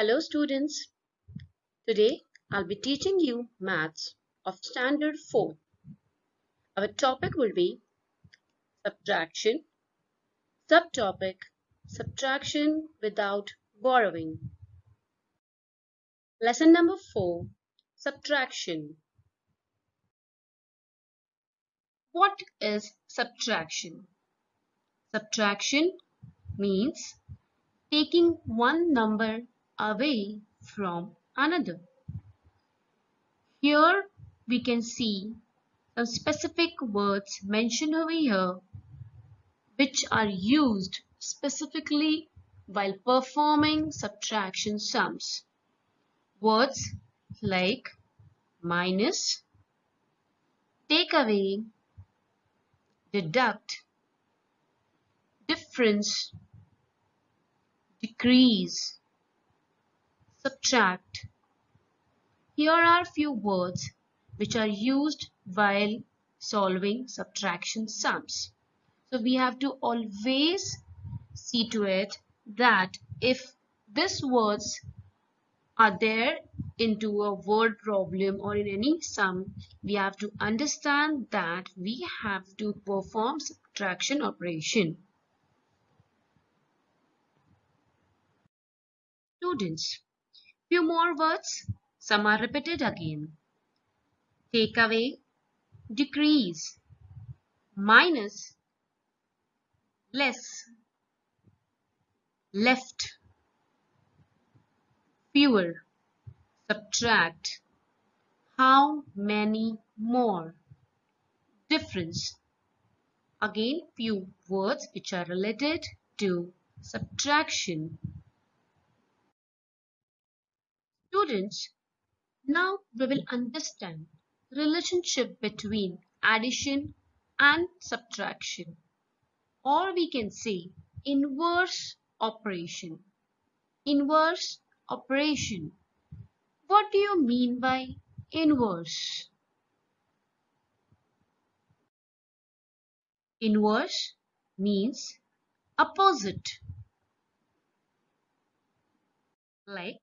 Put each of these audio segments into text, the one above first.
Hello students, today I'll be teaching you maths of standard 4. Our topic will be subtraction, subtopic subtraction without borrowing. Lesson number 4, subtraction. What is subtraction? Subtraction means taking one number away from another. Here we can see some specific words mentioned over here which are used specifically while performing subtraction sums. Words like minus, take away, deduct, difference, decrease, subtract. Here are few words which are used while solving subtraction sums. So we have to always see to it that if these words are there into a word problem or in any sum, we have to understand that we have to perform subtraction operation. Students, few more words, some are repeated again. Take away, decrease, minus, less, left, fewer, subtract, how many more, difference. Again, few words which are related to subtraction. Students, now we will understand the relationship between addition and subtraction, or we can say inverse operation. Inverse operation. What do you mean by inverse? Inverse means opposite, like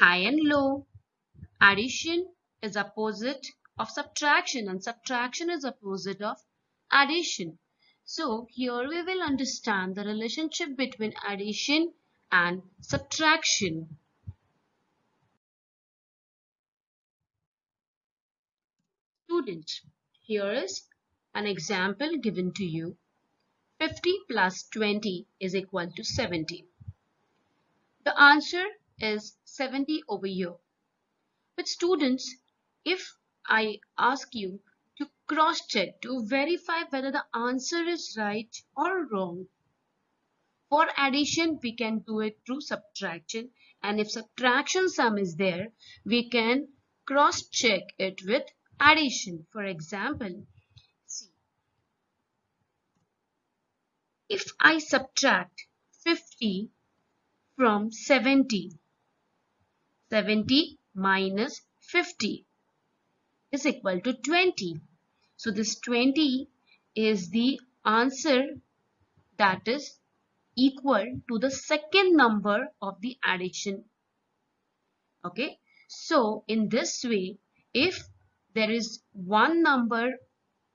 high and low. Addition is opposite of subtraction and subtraction is opposite of addition. So here we will understand the relationship between addition and subtraction. Students, here is an example given to you. 50 plus 20 is equal to 70. The answer is 70 over here. But students, if I ask you to cross-check to verify whether the answer is right or wrong, for addition we can do it through subtraction, and if subtraction sum is there, we can cross-check it with addition. For example, see, if I subtract 50 from 70, 70 minus 50 is equal to 20. So this 20 is the answer that is equal to the second number of the addition. Okay, so in this way, if there is one number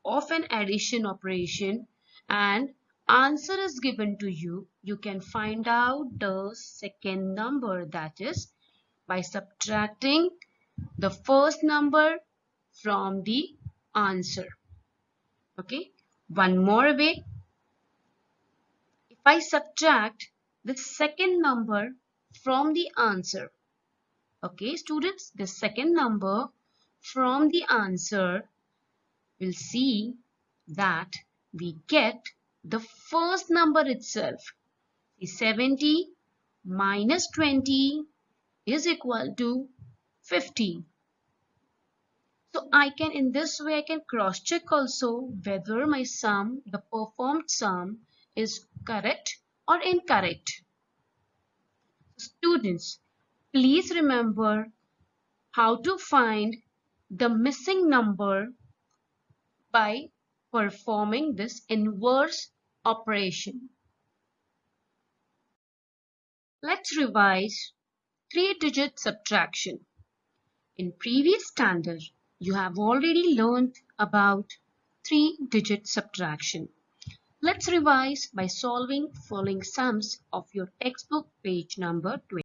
of an addition operation and answer is given to you, you can find out the second number, that is by subtracting the first number from the answer. Okay, one more way. If I subtract the second number from the answer, okay students, the second number from the answer, we'll see that we get the first number itself. 70 minus 20 is equal to 50. So I can, in this way, I can cross check also whether my sum, the performed sum, is correct or incorrect. Students, please remember how to find the missing number by performing this inverse operation. Let's revise three-digit subtraction. In previous standard, you have already learned about three-digit subtraction. Let's revise by solving following sums of your textbook page number 20.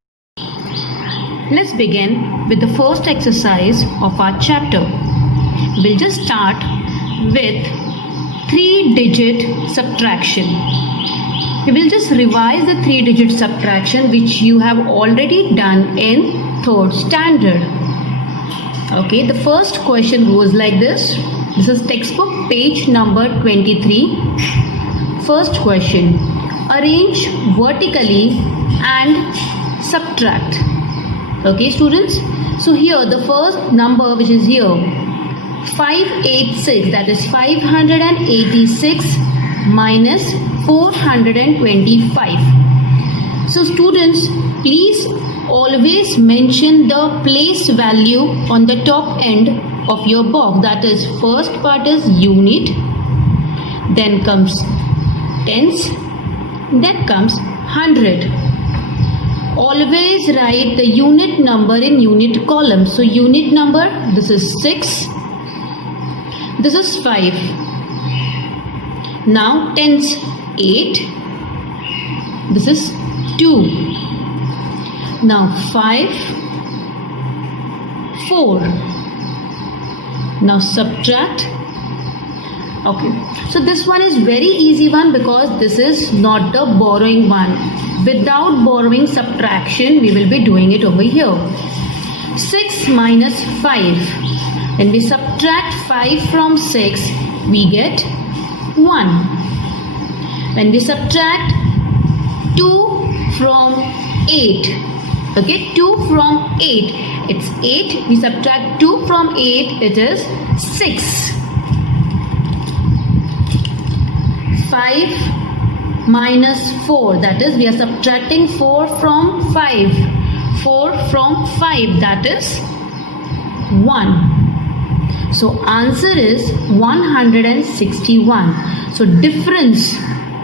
Let's begin with the first exercise of our chapter. We'll just start with three-digit subtraction. We will just revise the three-digit subtraction which you have already done in third standard. Okay, the first question goes like this. This is textbook page number 23. First question. Arrange vertically and subtract. Okay, students. So here the first number which is here 586, that is 586 minus 425. So students, please always mention the place value on the top end of your box. That is, first part is unit, then comes tens, then comes hundred. Always write the unit number in unit column. So unit number, this is 6, this is 5. Now tens, 8, this is 2. Now 5, 4. Now subtract. Okay, so this one is very easy one because this is not the borrowing one. Without borrowing subtraction, we will be doing it over here. 6 minus 5. When we subtract 5 from 6, we get 1. When we subtract 2 from 8, okay, 2 from 8, it's 8. We subtract 2 from 8, it is 6. 5 minus 4, that is, we are subtracting 4 from 5. 4 from 5, that is 1. So answer is 161. So difference,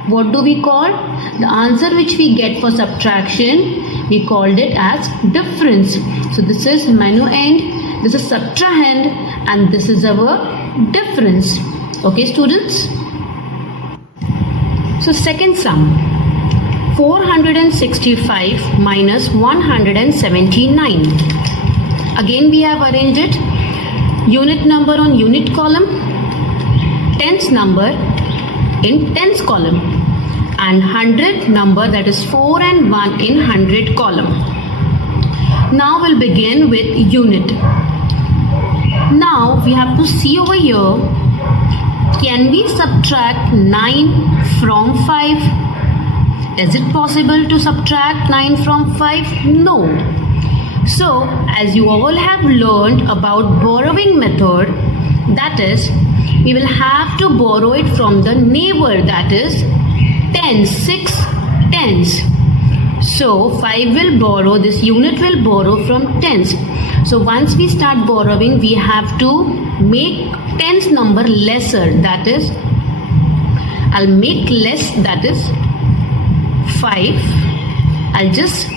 what do we call? The answer which we get for subtraction, we called it as difference. So this is minuend, this is subtrahend, and this is our difference. Okay, students? So second sum, 465 minus 179. Again we have arranged it. Unit number on unit column, tens number in tens column, and hundred number, that is 4 and 1 in hundred column. Now we'll begin with unit. Now we have to see over here, can we subtract 9 from 5? Is it possible to subtract 9 from 5? No. So, as you all have learned about borrowing method, that is, we will have to borrow it from the neighbor, that is, tens, 6 tens. So, 5 will borrow, this unit will borrow from tens. So, once we start borrowing, we have to make tens number lesser, that is, I'll make less, that is 5. I'll just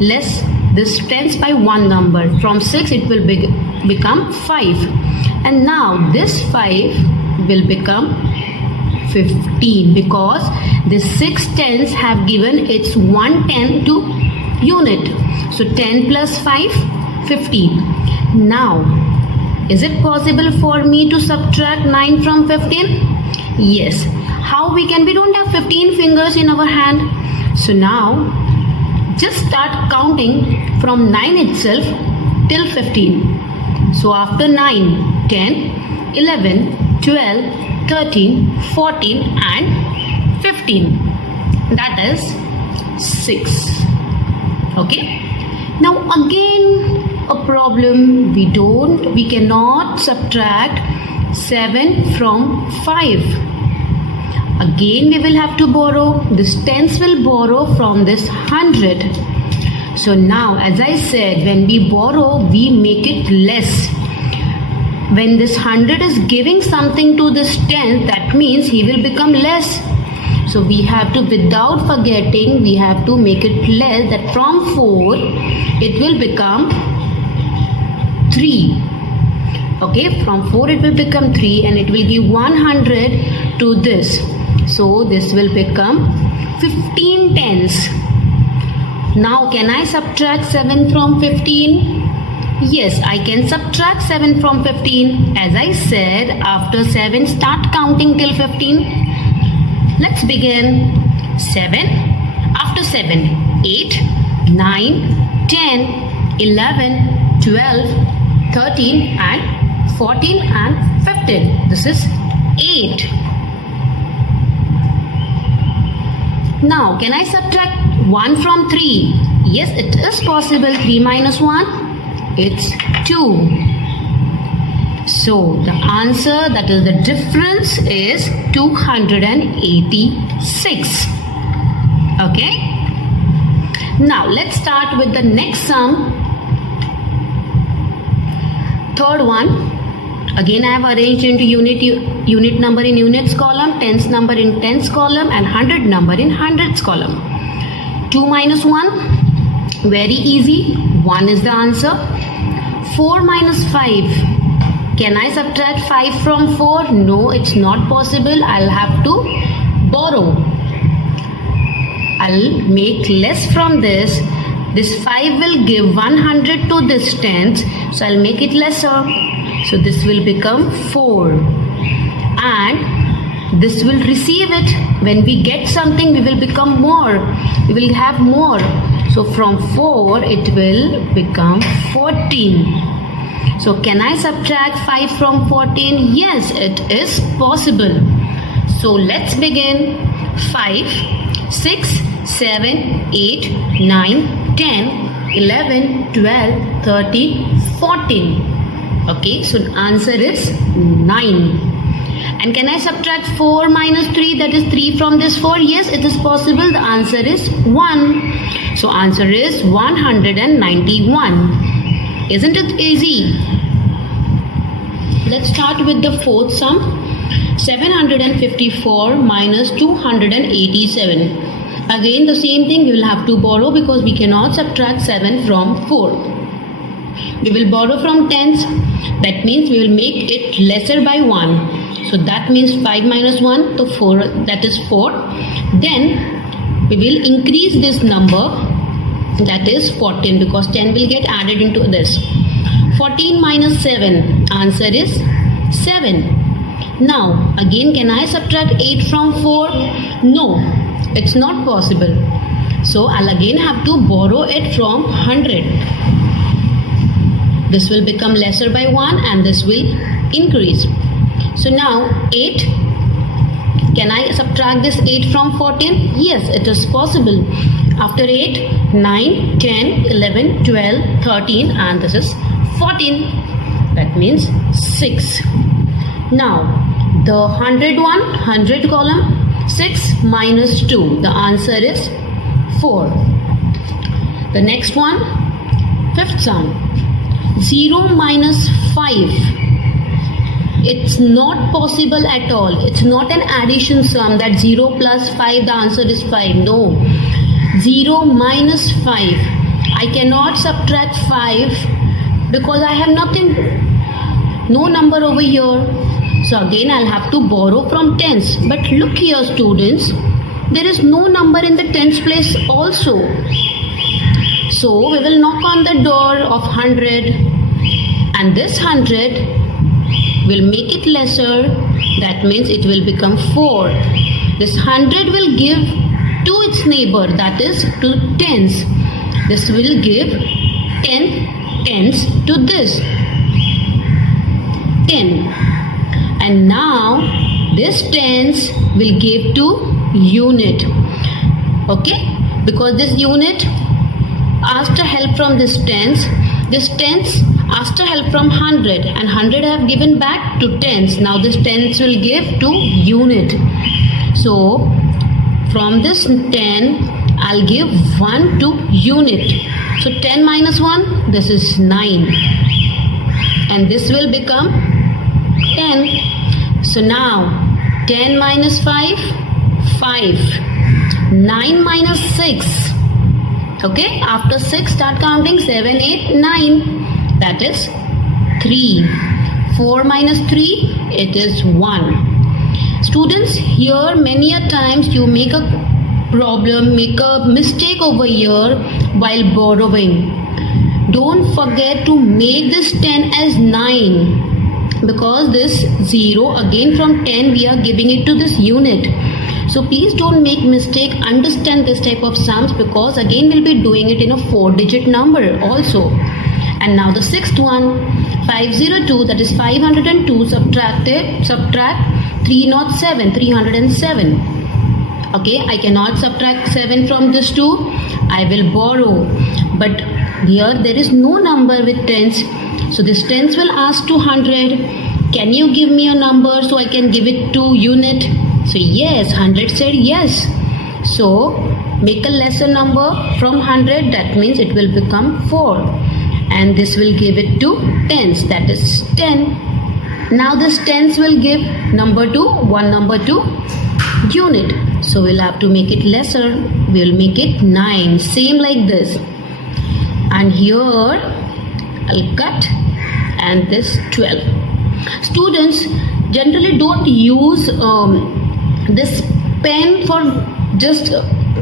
less this tens by one number. From 6 it will become 5. And now this 5 will become 15 because the 6 tens have given its 1 10 to unit. So 10 plus 5, 15. Now, is it possible for me to subtract 9 from 15? Yes. How we can? We don't have 15 fingers in our hand. So now, just start counting from 9 itself till 15. So after 9, 10, 11, 12, 13, 14 and 15. That is 6. Okay. Now again a problem. We cannot subtract 7 from 5. Again we will have to borrow. This tens will borrow from this 100. So now, as I said, when we borrow, we make it less. When this 100 is giving something to this 10, that means he will become less. So we have to, without forgetting, we have to make it less, that from 4 it will become 3. Okay, from 4 it will become 3 and it will give 100 to this. So this will become 15 tens. Now can I subtract 7 from 15? Yes, I can subtract 7 from 15. As I said, after 7 start counting till 15. Let's begin. 7, after 7, 8, 9, 10, 11, 12, 13 and 14 and 15. This is 8. Now can I subtract 1 from 3? Yes, it is possible. 3 minus 1? It's 2. So the answer, that is the difference, is 286. Okay. Now let's start with the next sum. Third one. Again I have arranged into unit number in units column, tens number in tens column and hundred number in hundreds column. 2 minus 1. Very easy. 1 is the answer. 4 minus 5. Can I subtract 5 from 4? No, it's not possible. I'll have to borrow. I'll make less from this. This 5 will give 100 to this tens. So I'll make it lesser. So this will become 4. And this will receive it. When we get something, we will become more. We will have more. So from 4, it will become 14. So can I subtract 5 from 14? Yes, it is possible. So let's begin. 5, 6, 7, 8, 9, 10, 11, 12, 13, 14. Okay, so the answer is 9. And can I subtract 4 minus 3? That is 3 from this 4. Yes, it is possible. The answer is 1. So answer is 191. Isn't it easy? Let's start with the fourth sum. 754 minus 287. Again the same thing, we will have to borrow because we cannot subtract 7 from 4. We will borrow from tens. That means we will make it lesser by 1. So that means 5 minus 1 to 4, that is 4. Then we will increase this number, that is 14, because 10 will get added into this. 14 minus 7, answer is 7. Now again, can I subtract 8 from 4? No, it's not possible. So I'll again have to borrow it from 100. This will become lesser by 1 and this will increase. So now 8. Can I subtract this 8 from 14? Yes, it is possible. After 8, 9, 10, 11, 12, 13 and this is 14. That means 6. Now the 100 column, 6 minus 2. The answer is 4. The next one, fifth sum. 0 minus 5. It's not possible at all. It's not an addition sum that 0 plus 5, the answer is 5. No. 0 minus 5. I cannot subtract 5 because I have nothing. No number over here. So again I'll have to borrow from tens. But look here students. There is no number in the tens place also. So we will knock on the door of 100. And this 100 will make it lesser. That means it will become 4. This 100 will give to its neighbor, that is to tens. This will give 10 tens to this 10. And now this tens will give to unit. Okay, because this unit asked help from this tens. This tens asked help from 100 and 100 have given back to tens. Now this tens will give to unit. So from this 10 I'll give 1 to unit. So 10 minus 1, this is 9. And this will become 10. So now 10 minus 5, 5. 9 minus 6. Okay, after 6 start counting. 7, 8, 9. That is 3. 4 minus 3, it is 1. Students, here many a times you make a problem, make a mistake over here while borrowing. Don't forget to make this 10 as 9, because this 0 again from 10 we are giving it to this unit. So please don't make mistake, understand this type of sums, because again we'll be doing it in a 4-digit number also. And now the 6th one, 502, that is 502, subtract 307, 307. Okay, I cannot subtract 7 from this 2, I will borrow. But here there is no number with tens, so this tens will ask 200. Can you give me a number so I can give it to unit? So yes, 100 said yes. So make a lesser number from 100, that means it will become 4. And this will give it to tens, that is 10. Now this tens will give number to one number to unit. So we'll have to make it lesser. We'll make it 9, same like this. And here I'll cut, and this 12. Students, generally don't use this pen for just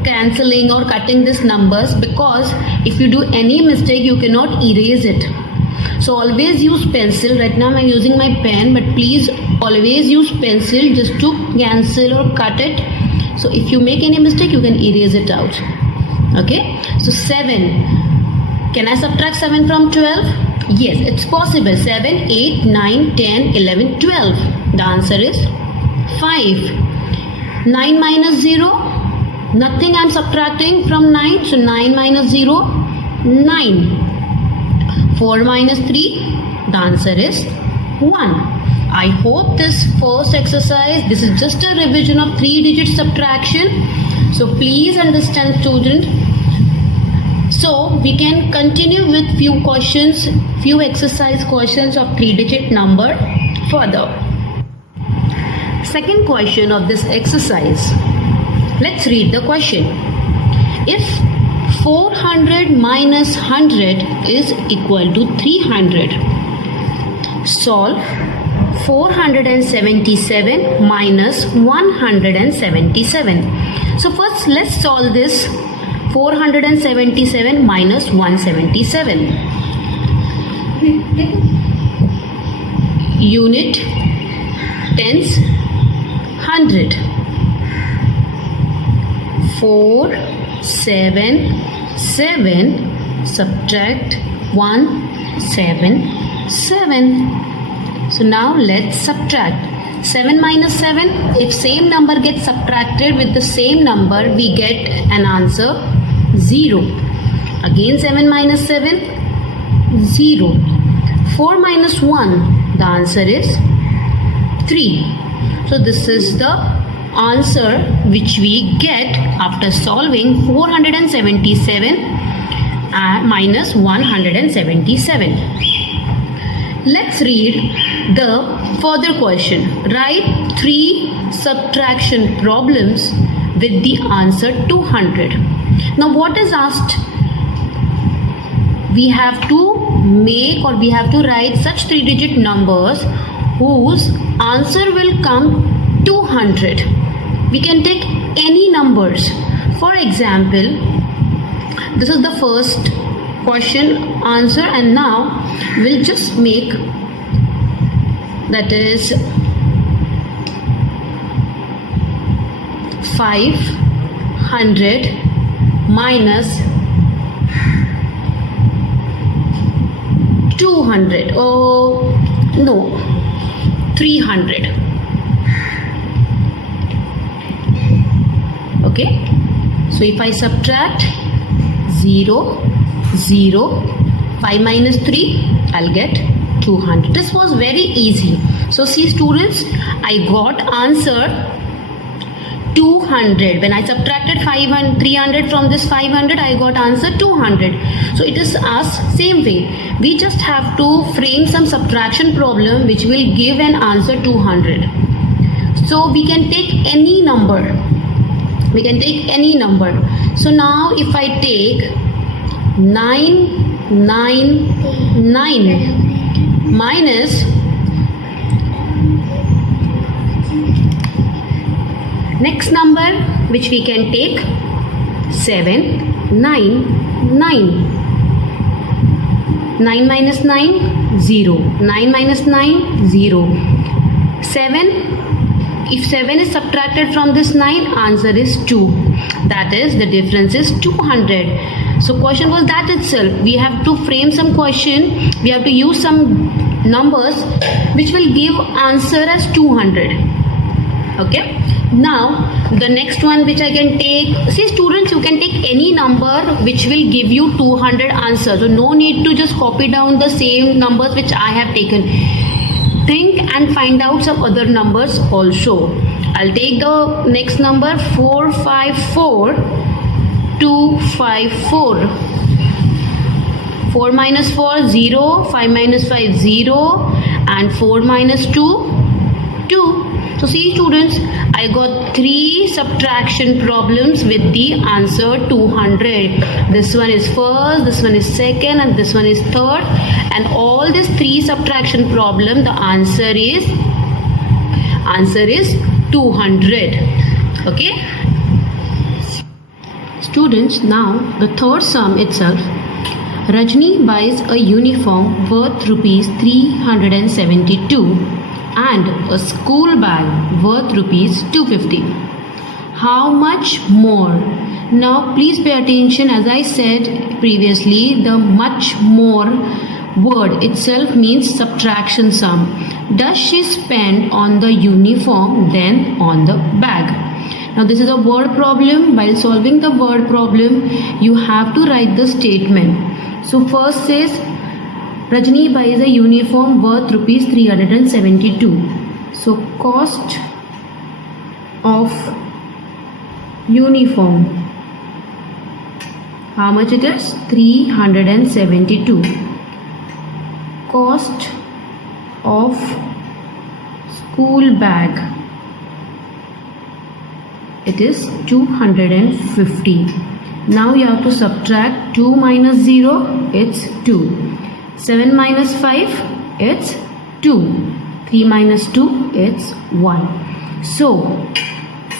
cancelling or cutting these numbers, because if you do any mistake you cannot erase it. So always use pencil. Right now I'm using my pen, but please always use pencil just to cancel or cut it. So if you make any mistake you can erase it out. Okay, so 7. Can I subtract 7 from 12? Yes, it's possible. 7, 8, 9, 10, 11, 12. The answer is 5. 9 minus 0, nothing I'm subtracting from 9. So 9 minus 0, 9. 4 minus 3, the answer is 1. I hope this first exercise, this is just a revision of 3-digit subtraction. So please understand, student. So we can continue with few questions, few exercise questions of 3-digit number further. Second question of this exercise. Let's read the question. If 400 minus 100 is equal to 300, solve 477 minus 177. So first let's solve this 477 minus 177. Unit, tens, 100. 4, 7, 7, subtract 1, 7, 7. So now let's subtract. 7 minus 7, if same number gets subtracted with the same number, we get an answer 0. Again 7 minus 7, 0. 4 minus 1, the answer is 3. So this is the answer which we get after solving 477 minus 177. Let's read the further question. Write 3 subtraction problems with the answer 200. Now what is asked? We have to make, or we have to write such 3-digit numbers whose answer will come 200. We can take any numbers. For example, this is the first question answer, and now we'll just make, that is 500 minus 200. Oh no, 300. Okay, so if I subtract 0, 0, 5 minus 3, I'll get 200. This was very easy. So see students, I got answer 200. When I subtracted 300 from this 500, I got answer 200. So it is asked same way. We just have to frame some subtraction problem which will give an answer 200. So we can take any number. We can take any number. So now if I take 999 minus next number which we can take 799. 9 minus 9, 0. 9 minus 9, 0. 7. If 7 is subtracted from this 9, answer is 2. That is, the difference is 200. So question was that itself. We have to frame some question. We have to use some numbers which will give answer as 200. Okay. Now the next one which I can take, see students, you can take any number which will give you 200 answers. So no need to just copy down the same numbers which I have taken. Think and find out some other numbers also. I'll take the next number 454254. 4 minus 4, 0. 5 minus 5, 0. And 4 minus 2, 2. So see students, I got 3 subtraction problems with the answer 200. This one is first, this one is second, and this one is third. And all these 3 subtraction problem, the answer is 200. Okay. Students, now the third sum itself. Rajni buys a uniform worth rupees 372. and a school bag worth rupees 250. How much more? Now please pay attention. As I said previously, the much more word itself means subtraction sum. Does she spend on the uniform than on the bag? Now this is a word problem. While solving the word problem, you have to write the statement. So first says Rajni buys a uniform worth rupees 372. So cost of uniform, how much it is? 372. Cost of school bag, it is 250. Now you have to subtract 2 minus 0, it's 2. 7 minus 5, it's 2. 3 minus 2, it's 1. So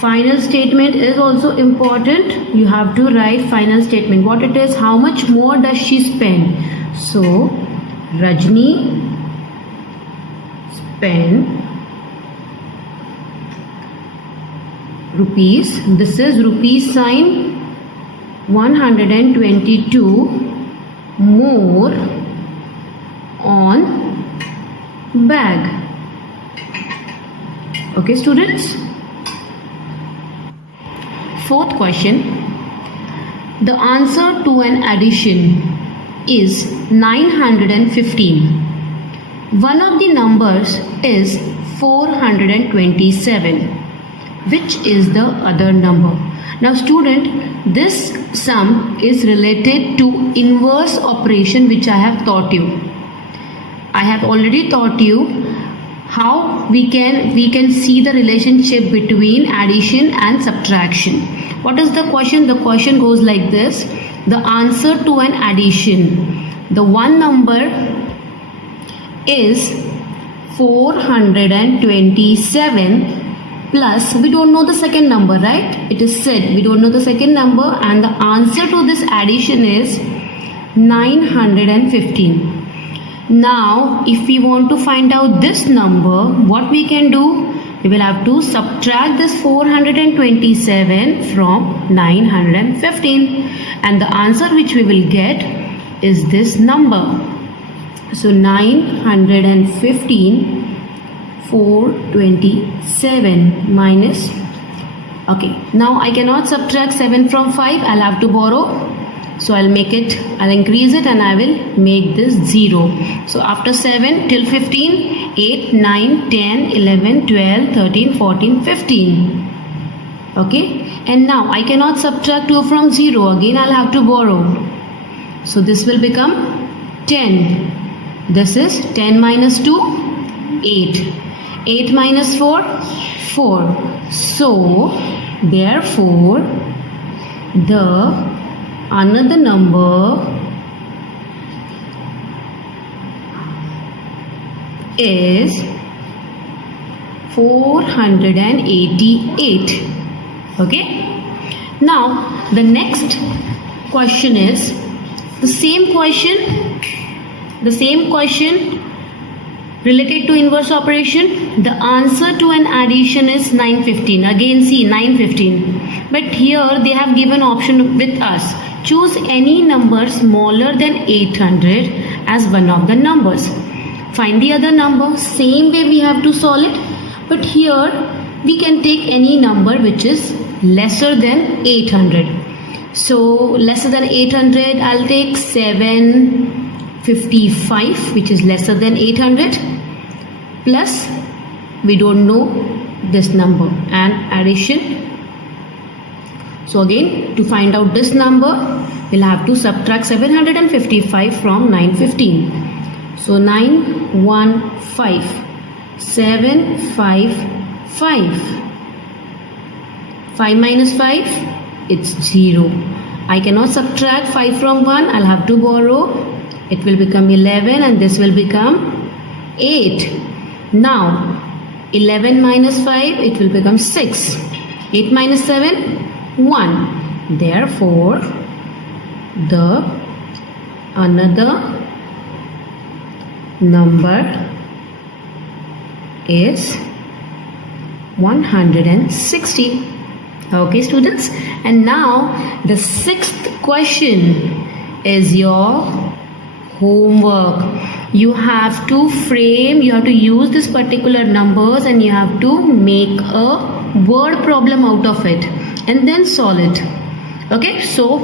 final statement is also important. You have to write final statement. What it is, how much more does she spend? So Rajni spend rupees, this is rupees sign, 122 more on bag. Okay students. Fourth question. The answer to an addition is 915. One of the numbers is 427. Which is the other number? Now student, this sum is related to inverse operation which I have taught you. I have already taught you how we can see the relationship between addition and subtraction. What is the question? The question goes like this. The answer to an addition, the one number is 427 plus, we don't know the second number, right? It is said we don't know the second number, and the answer to this addition is 915. Now if we want to find out this number, what we can do? We will have to subtract this 427 from 915, and the answer which we will get is this number. So 915 427 minus, okay, now I cannot subtract 7 from 5, I'll have to borrow. So I'll increase it and I will make this 0. So after 7 till 15, 8, 9, 10, 11, 12, 13, 14, 15. Okay. And now I cannot subtract 2 from 0. Again I'll have to borrow. So this will become 10. This is 10 minus 2, 8. 8 minus 4, 4. So Therefore, the another number is 488. Okay. Now the next question is the same question related to inverse operation. The answer to an addition is 915. Again see 915, but here they have given option with us. Choose any number smaller than 800 as one of the numbers. Find the other number. Same way we have to solve it, but here we can take any number which is lesser than 800. So lesser than 800, I'll take 755, which is lesser than 800, plus we don't know this number and addition. So again, to find out this number, we'll have to subtract 755 from 915. So 915, 755. 5 minus 5, it's 0. I cannot subtract 5 from 1. I'll have to borrow. It will become 11 and this will become 8. Now 11 minus 5, it will become 6. 8 minus 7, 1. Therefore, the another number is 160. Okay students, and now the sixth question is your homework. You have to use this particular numbers and you have to make a word problem out of it and then solve it. Okay, so